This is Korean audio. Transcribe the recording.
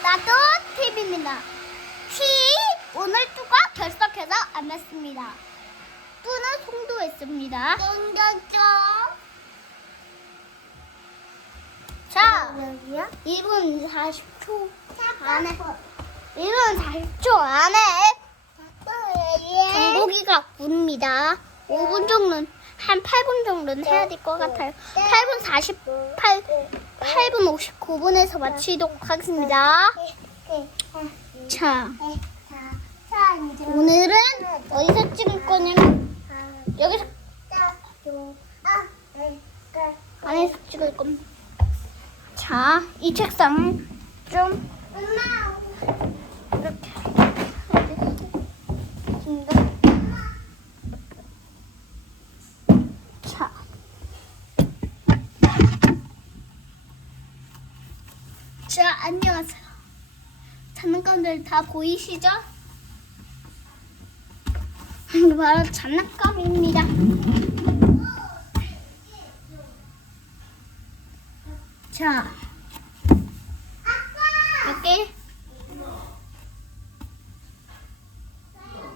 나도 TV입니다. T 오늘 뚜가 결석해서 안 했습니다. 뚜는 송도했습니다. 송도죠. 자, 여기요? 1분 40초 안에 1분 40초 안에 장고기가 구웁니다. 5분 정도는 한 8분 정도는 해야 될 것 같아요. 8분 48 8분 59분에서 마치도록 하겠습니다. 자, 오늘은 어디서 찍을 거냐면 여기서 안에서 찍을 겁니다. 자, 이 책상을 좀 이렇게 하겠습니다. 자. 자, 안녕하세요. 장난감들 다 보이시죠? 이거 바로 장난감입니다. 자,